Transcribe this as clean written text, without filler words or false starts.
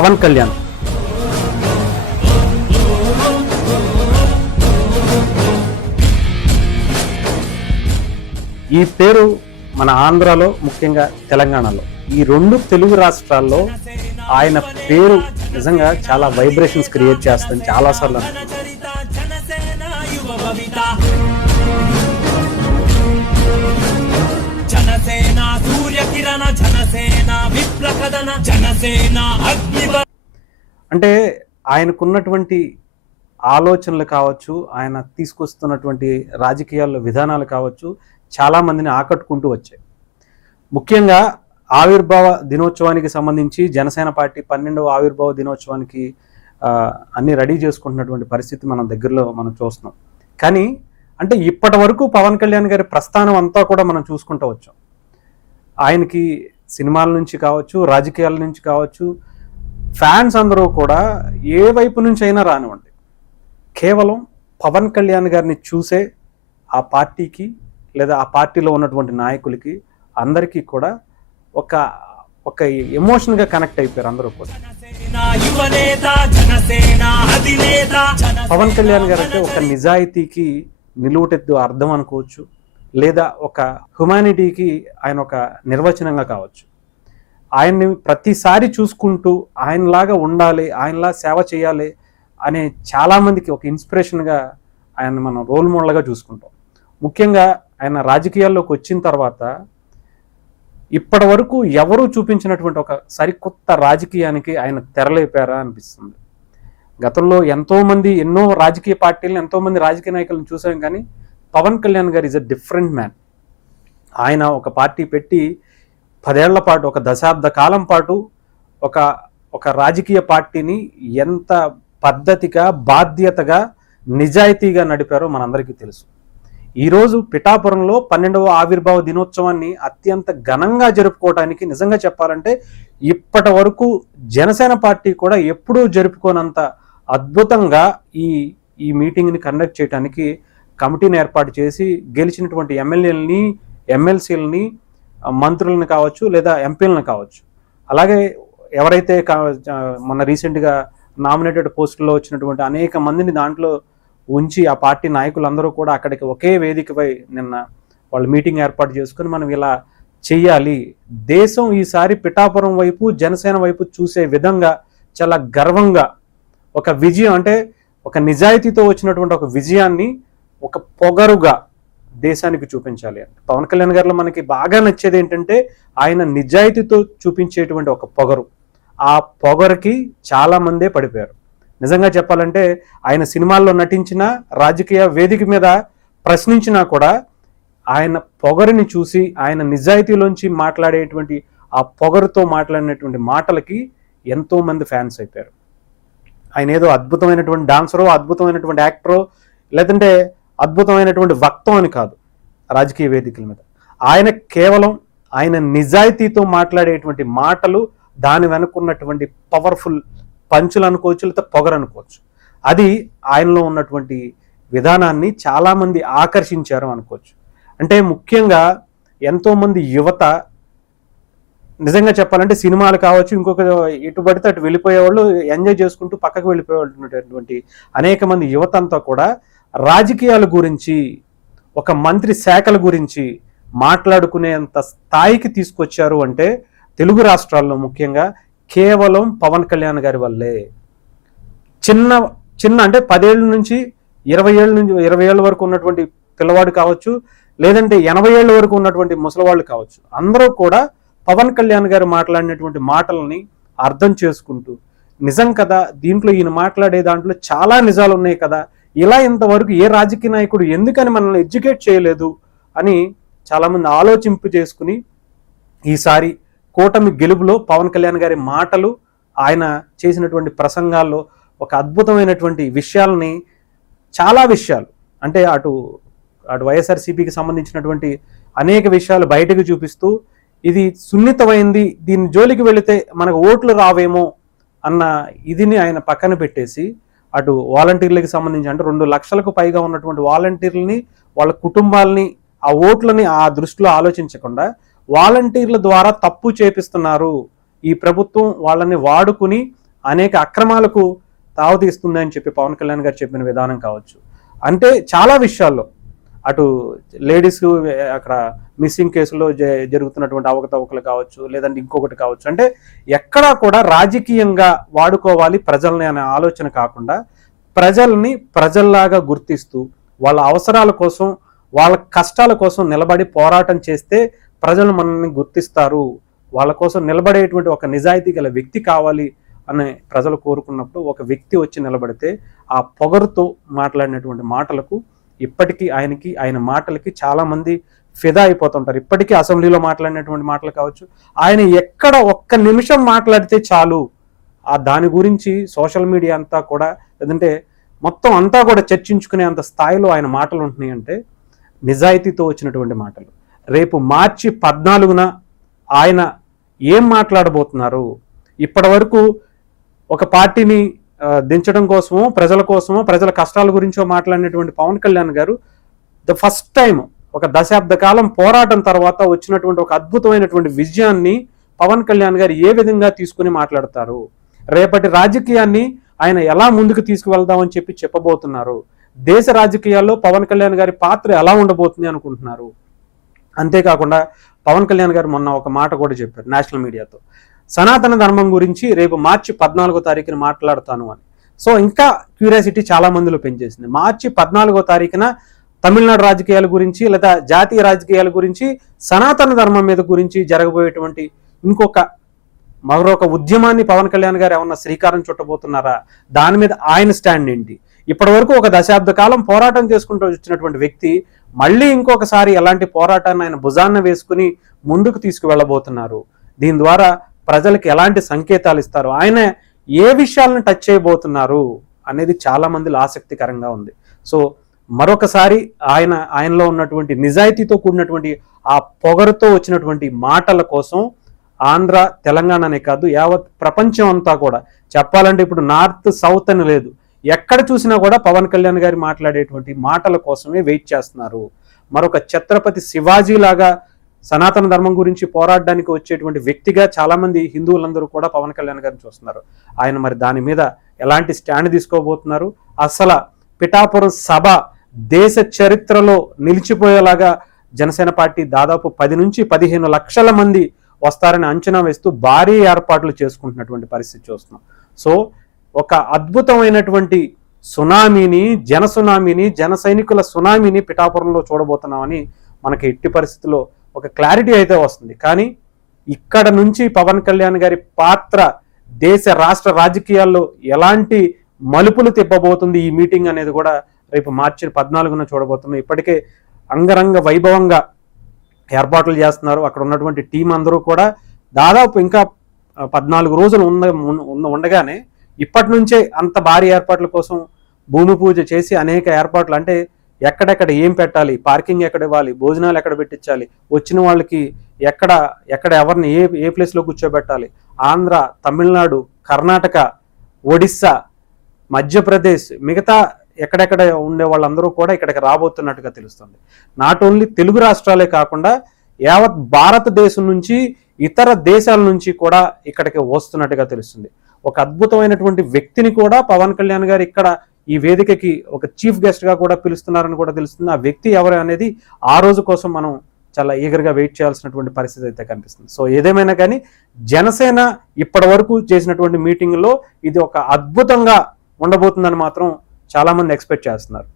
పవన్ కళ్యాణ్. ఈ పేరు మన ఆంధ్రాలో, ముఖ్యంగా తెలంగాణలో, ఈ రెండు తెలుగు రాష్ట్రాల్లో ఆయన పేరు నిజంగా చాలా వైబ్రేషన్స్ క్రియేట్ చేస్తుంది. చాలాసార్లు అంటే ఆయనకున్నటువంటి ఆలోచనలు కావచ్చు, ఆయన తీసుకొస్తున్నటువంటి రాజకీయాల్లో విధానాలు కావచ్చు, చాలామందిని ఆకట్టుకుంటూ వచ్చాయి. ముఖ్యంగా ఆవిర్భావ దినోత్సవానికి సంబంధించి జనసేన పార్టీ 12వ ఆవిర్భావ దినోత్సవానికి అన్నీ రెడీ చేసుకుంటున్నటువంటి పరిస్థితి మనం దగ్గరలో మనం చూస్తున్నాం. కానీ అంటే ఇప్పటి వరకు పవన్ కళ్యాణ్ గారి ప్రస్థానం అంతా కూడా మనం చూసుకుంటూ వచ్చాం. ఆయనకి సినిమాల నుంచి కావచ్చు, రాజకీయాల నుంచి కావచ్చు, ఫ్యాన్స్ అందరూ కూడా ఏ వైపు నుంచి అయినా రానివ్వండి, కేవలం పవన్ కళ్యాణ్ గారిని చూసే ఆ పార్టీకి లేదా ఆ పార్టీలో ఉన్నటువంటి నాయకులకి అందరికీ కూడా ఒక ఎమోషన్గా కనెక్ట్ అయిపోయారు అందరూ కూడా. పవన్ కళ్యాణ్ గారు అంటే ఒక నిజాయితీకి నిలువుటెత్తు అర్థం అనుకోవచ్చు, లేదా ఒక హ్యుమానిటీకి ఆయన ఒక నిర్వచనంగా కావచ్చు. ఆయన్ని ప్రతిసారి చూసుకుంటూ ఆయనలాగా ఉండాలి, ఆయనలా సేవ చేయాలి అనే చాలామందికి ఒక ఇన్స్పిరేషన్గా ఆయన మనం రోల్ మోడల్గా చూసుకుంటాం. ముఖ్యంగా ఆయన రాజకీయాల్లోకి వచ్చిన తర్వాత ఇప్పటి వరకు ఎవరూ చూపించినటువంటి ఒక సరికొత్త రాజకీయానికి ఆయన తెరలేపారా అనిపిస్తుంది. గతంలో ఎంతోమంది ఎన్నో రాజకీయ పార్టీలను, ఎంతోమంది రాజకీయ నాయకులను చూసాం, కానీ పవన్ కళ్యాణ్ గారు ఈజ్ అ డిఫరెంట్ మ్యాన్. ఆయన ఒక పార్టీ పెట్టి 10 ఏళ్ల పాటు, ఒక దశాబ్ద కాలం పాటు ఒక రాజకీయ పార్టీని ఎంత పద్ధతిగా, బాధ్యతగా, నిజాయితీగా నడిపారో మనందరికీ తెలుసు. ఈరోజు పిఠాపురంలో 12వ ఆవిర్భావ దినోత్సవాన్ని అత్యంత ఘనంగా జరుపుకోవడానికి నిజంగా చెప్పాలంటే ఇప్పటి వరకు జనసేన పార్టీ కూడా ఎప్పుడూ జరుపుకోనంత అద్భుతంగా ఈ మీటింగ్ని కండక్ట్ చేయడానికి కమిటీని ఏర్పాటు చేసి గెలిచినటువంటి ఎమ్మెల్యేలని, ఎమ్మెల్సీలని, మంత్రులను కావచ్చు, లేదా ఎంపీలను కావచ్చు, అలాగే ఎవరైతే మొన్న రీసెంట్గా నామినేటెడ్ పోస్టుల్లో వచ్చినటువంటి అనేక మందిని దాంట్లో ఉంచి ఆ పార్టీ నాయకులందరూ కూడా అక్కడికి ఒకే వేదికపై నిన్న వాళ్ళు మీటింగ్ ఏర్పాటు చేసుకుని మనం ఇలా చెయ్యాలి, దేశం ఈసారి పిఠాపురం వైపు, జనసేన వైపు చూసే విధంగా చాలా గర్వంగా ఒక విజయం, అంటే ఒక నిజాయితీతో వచ్చినటువంటి ఒక విజయాన్ని ఒక పొగరుగా దేశానికి చూపించాలి అంటే పవన్ కళ్యాణ్ గారిలో మనకి బాగా నచ్చేది ఏంటంటే ఆయన నిజాయితీతో చూపించేటువంటి ఒక పొగరు. ఆ పొగరుకి చాలా మందే పడిపోయారు. నిజంగా చెప్పాలంటే ఆయన సినిమాల్లో నటించిన, రాజకీయ వేదిక మీద ప్రశ్నించినా కూడా ఆయన పొగరుని చూసి, ఆయన నిజాయితీలోంచి మాట్లాడేటువంటి ఆ పొగరుతో మాట్లాడినటువంటి మాటలకి ఎంతో మంది ఫ్యాన్స్ అయిపోయారు. ఆయన ఏదో అద్భుతమైనటువంటి డాన్సరో, అద్భుతమైనటువంటి యాక్టరో, లేదంటే అద్భుతమైనటువంటి వక్తం అని కాదు రాజకీయ వేదికల మీద. ఆయన కేవలం ఆయన నిజాయితీతో మాట్లాడేటువంటి మాటలు, దాని వెనుకున్నటువంటి పవర్ఫుల్ పంచులు అనుకోవచ్చు, లేకపోతే పొగరు అనుకోవచ్చు, అది ఆయనలో ఉన్నటువంటి విధానాన్ని చాలామంది ఆకర్షించారు అనుకోవచ్చు. అంటే ముఖ్యంగా ఎంతోమంది యువత నిజంగా చెప్పాలంటే సినిమాలు కావచ్చు, ఇంకొక ఎటు పడితే అటు వెళ్ళిపోయేవాళ్ళు, ఎంజాయ్ చేసుకుంటూ పక్కకు వెళ్ళిపోయేటువంటి అనేక మంది యువత అంతా కూడా రాజకీయాల గురించి, ఒక మంత్రి శాఖల గురించి మాట్లాడుకునేంత స్థాయికి తీసుకొచ్చారు అంటే తెలుగు రాష్ట్రాల్లో ముఖ్యంగా కేవలం పవన్ కళ్యాణ్ గారి వల్లే. చిన్న అంటే 10 ఏళ్ళ నుంచి 20 ఏళ్ళ వరకు ఉన్నటువంటి పిల్లవాడు కావచ్చు, లేదంటే 80 ఏళ్ళ వరకు ఉన్నటువంటి ముసలివాళ్ళు కావచ్చు, అందరూ కూడా పవన్ కళ్యాణ్ గారు మాట్లాడినటువంటి మాటలని అర్థం చేసుకుంటూ, నిజం కదా, దీంట్లో ఈయన మాట్లాడే దాంట్లో చాలా నిజాలు ఉన్నాయి కదా, ఇలా ఇంతవరకు ఏ రాజకీయ నాయకుడు ఎందుకని మనల్ని ఎడ్యుకేట్ చేయలేదు అని చాలామంది ఆలోచింపు చేసుకుని ఈసారి కూటమి గెలుపులో పవన్ కళ్యాణ్ గారి మాటలు, ఆయన చేసినటువంటి ప్రసంగాల్లో ఒక అద్భుతమైనటువంటి విషయాలని, చాలా విషయాలు అంటే అటు వైఎస్ఆర్సీపీకి సంబంధించినటువంటి అనేక విషయాలు బయటకు చూపిస్తూ, ఇది సున్నితమైంది, దీని జోలికి వెళితే మనకు ఓట్లు రావేమో అన్న ఇదిని ఆయన పక్కన పెట్టేసి, అటు వాలంటీర్లకు సంబంధించి అంటే 2 లక్షలకు పైగా ఉన్నటువంటి వాలంటీర్లని, వాళ్ళ కుటుంబాలని, ఆ ఓట్లని ఆ దృష్టిలో ఆలోచించకుండా వాలంటీర్ల ద్వారా తప్పు చేపిస్తున్నారు, ఈ ప్రభుత్వం వాళ్ళని వాడుకుని అనేక అక్రమాలకు తావతీస్తుంది అని చెప్పి పవన్ కళ్యాణ్ గారు చెప్పిన విధానం కావచ్చు. అంటే చాలా విషయాల్లో అటు లేడీస్ అక్కడ మిస్సింగ్ కేసులో జరుగుతున్నటువంటి అవకతవకలు కావచ్చు, లేదంటే ఇంకొకటి కావచ్చు. అంటే ఎక్కడా కూడా రాజకీయంగా వాడుకోవాలి ప్రజల్ని అనే ఆలోచన కాకుండా ప్రజల్ని ప్రజల్లాగా గుర్తిస్తూ వాళ్ళ అవసరాల కోసం, వాళ్ళ కష్టాల కోసం నిలబడి పోరాటం చేస్తే ప్రజలు మనల్ని గుర్తిస్తారు, వాళ్ళ కోసం నిలబడేటువంటి ఒక నిజాయితీ గల వ్యక్తి కావాలి అని ప్రజలు కోరుకున్నప్పుడు ఒక వ్యక్తి వచ్చి నిలబడితే ఆ పొగరుతో మాట్లాడినటువంటి మాటలకు ఇప్పటికీ ఆయన మాటలకి చాలామంది ఫిదా అయిపోతుంటారు. ఇప్పటికీ అసెంబ్లీలో మాట్లాడినటువంటి మాటలు కావచ్చు, ఆయన ఎక్కడ ఒక్క నిమిషం మాట్లాడితే చాలు దాని గురించి సోషల్ మీడియా అంతా కూడా, లేదంటే మొత్తం అంతా కూడా చర్చించుకునే అంత స్థాయిలో ఆయన మాటలు ఉంటున్నాయి. అంటే నిజాయితీతో వచ్చినటువంటి మాటలు. రేపు మార్చి 14న ఆయన ఏం మాట్లాడబోతున్నారు? ఇప్పటి వరకు ఒక పార్టీని దించడం కోసమో, ప్రజల కోసమో, ప్రజల కష్టాల గురించో మాట్లాడినటువంటి పవన్ కళ్యాణ్ గారు ఫస్ట్ టైం ఒక దశాబ్ద కాలం పోరాటం తర్వాత వచ్చినటువంటి ఒక అద్భుతమైనటువంటి విజయాన్ని పవన్ కళ్యాణ్ గారు ఏ విధంగా తీసుకుని మాట్లాడతారు? రేపటి రాజకీయాన్ని ఆయన ఎలా ముందుకు తీసుకువెళ్దామని చెప్పి చెప్పబోతున్నారు? దేశ రాజకీయాల్లో పవన్ కళ్యాణ్ గారి పాత్ర ఎలా ఉండబోతుంది అనుకుంటున్నారు? అంతేకాకుండా పవన్ కళ్యాణ్ గారు మొన్న ఒక మాట కూడా చెప్పారు నేషనల్ మీడియాతో, సనాతన ధర్మం గురించి రేపు మార్చి 14వ తారీఖున మాట్లాడుతాను అని. సో ఇంకా క్యూరియాసిటీ చాలా మందిలో పెంచేసింది. మార్చి 14వ తారీఖున తమిళనాడు రాజకీయాల గురించి లేదా జాతీయ రాజకీయాల గురించి, సనాతన ధర్మం మీద గురించి జరగబోయేటువంటి మరొక ఉద్యమాన్ని పవన్ కళ్యాణ్ గారు ఏమన్నా శ్రీకారం చుట్టబోతున్నారా? దాని మీద ఆయన స్టాండ్ ఏంటి? ఇప్పటి వరకు ఒక దశాబ్ద కాలం పోరాటం చేసుకుంటూ వచ్చినటువంటి వ్యక్తి మళ్ళీ ఇంకొకసారి ఎలాంటి పోరాటాన్ని ఆయన భుజాన్న వేసుకుని ముందుకు తీసుకువెళ్ళబోతున్నారు? దీని ద్వారా ప్రజలకు ఎలాంటి సంకేతాలు ఇస్తారు? ఆయన ఏ విషయాలను టచ్ చేయబోతున్నారు అనేది చాలా మందిలో ఆసక్తికరంగా ఉంది. సో మరొకసారి ఆయనలో ఉన్నటువంటి నిజాయితీతో కూడినటువంటి ఆ పొగరుతో వచ్చినటువంటి మాటల కోసం ఆంధ్ర, తెలంగాణనే కాదు యావత్ ప్రపంచం అంతా కూడా, చెప్పాలంటే ఇప్పుడు నార్త్ సౌత్ అని లేదు, ఎక్కడ చూసినా కూడా పవన్ కళ్యాణ్ గారి మాట్లాడేటువంటి మాటల కోసమే వెయిట్ చేస్తున్నారు. మరొక ఛత్రపతి శివాజీ లాగా సనాతన ధర్మం గురించి పోరాడడానికి వచ్చేటువంటి వ్యక్తిగా చాలా మంది హిందువులందరూ కూడా పవన్ కళ్యాణ్ గారిని చూస్తున్నారు. ఆయన మరి దాని మీద ఎలాంటి స్టాండ్ తీసుకోబోతున్నారు? అసలు పిఠాపురం సభ దేశ చరిత్రలో నిలిచిపోయేలాగా జనసేన పార్టీ దాదాపు 10 నుంచి 15 లక్షల మంది వస్తారని అంచనా వేస్తూ భారీ ఏర్పాట్లు చేసుకుంటున్నటువంటి పరిస్థితి చూస్తున్నాం. సో ఒక అద్భుతమైనటువంటి సునామీని, జన సైనికుల సునామీని పిఠాపురంలో చూడబోతున్నామని మనకి ఎట్టి పరిస్థితుల్లో ఒక క్లారిటీ అయితే వస్తుంది. కానీ ఇక్కడ నుంచి పవన్ కళ్యాణ్ గారి పాత్ర దేశ రాష్ట్ర రాజకీయాల్లో ఎలాంటి మలుపులు తిప్పబోతుంది ఈ మీటింగ్ అనేది కూడా రేపు మార్చి 14న చూడబోతున్నాం. ఇప్పటికే అంగరంగ వైభవంగా ఏర్పాట్లు చేస్తున్నారు. అక్కడ ఉన్నటువంటి టీం అందరూ కూడా దాదాపు ఇంకా 14 రోజులు ఉండగానే ఇప్పటి నుంచే అంత భారీ ఏర్పాట్ల కోసం భూమి పూజ చేసి అనేక ఏర్పాట్లు, అంటే ఎక్కడెక్కడ ఏం పెట్టాలి, పార్కింగ్ ఎక్కడ ఇవ్వాలి, భోజనాలు ఎక్కడ పెట్టించాలి, వచ్చిన వాళ్ళకి ఎక్కడ ఎవరిని ఏ ప్లేస్లో కూర్చోబెట్టాలి, ఆంధ్ర, తమిళనాడు, కర్ణాటక, ఒడిస్సా, మధ్యప్రదేశ్, మిగతా ఎక్కడెక్కడ ఉండే వాళ్ళందరూ కూడా ఇక్కడికి రాబోతున్నట్టుగా తెలుస్తుంది. నాట్ ఓన్లీ తెలుగు రాష్ట్రాలే కాకుండా యావత్ భారతదేశం నుంచి, ఇతర దేశాల నుంచి కూడా ఇక్కడికి వస్తున్నట్టుగా తెలుస్తుంది. ఒక అద్భుతమైనటువంటి వ్యక్తిని కూడా పవన్ కళ్యాణ్ గారు ఇక్కడ ఈ వేదికకి ఒక చీఫ్ గెస్ట్ గా కూడా పిలుస్తున్నారని కూడా తెలుస్తుంది. ఆ వ్యక్తి ఎవరు అనేది ఆ రోజు కోసం మనం చాలా ఈగర్గా వెయిట్ చేయాల్సినటువంటి పరిస్థితి అయితే కనిపిస్తుంది. సో ఏదేమైనా కానీ జనసేన ఇప్పటి వరకు చేసినటువంటి మీటింగ్లో ఇది ఒక అద్భుతంగా ఉండబోతుందని మాత్రం చాలా మంది ఎక్స్పెక్ట్ చేస్తున్నారు.